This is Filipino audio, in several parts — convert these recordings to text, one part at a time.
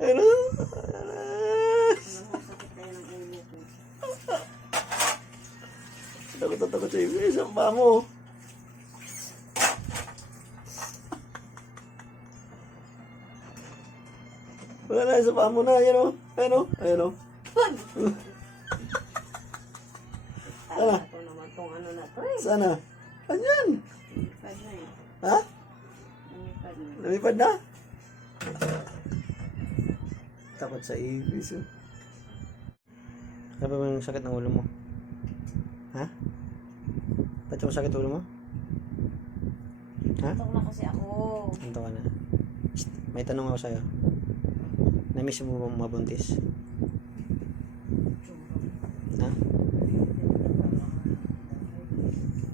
Ano? Takot na takot sa ibis. Ang pa mo. Wala na, isa pa mo na. Ayan o. Ayan o. Ayan o. Tama ko naman tong na to eh. Sana? Ayan. Ha? Lumipad na. Lumipad na? Takot sa ibis oh. Ano ba yung sakit ng ulo mo? Ha? Ba't yung sakit ulo mo? Ha? Tok na kasi ako. Anto ka na. May tanong ako sa'yo. Na-miss mo ba mabuntis? Ha?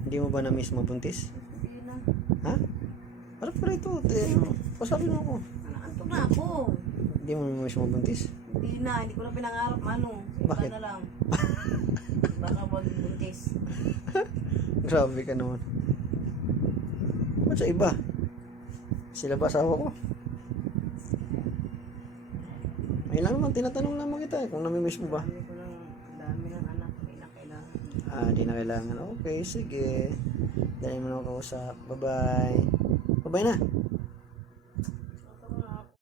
Hindi mo ba na-miss mabuntis? Hindi na. Ha? Parang pala ito. Pasabi mo ako. Naantok na ako. Hindi mo na-miss mabuntis? Hindi na. Hindi ko na pinangarap. Iba Bakit? na lang. Baka magbuntis. Grabe ka naman. Ba't sa iba? Sila ba asawa ko? May lang naman, tinatanong naman kita eh, kung namimiss mo ba. Dami ko ng dami ng anak. Hindi na kailangan. Ah, di na kailangan. Okay, sige. Dali mo na ako kausap. Bye-bye. Bye-bye na.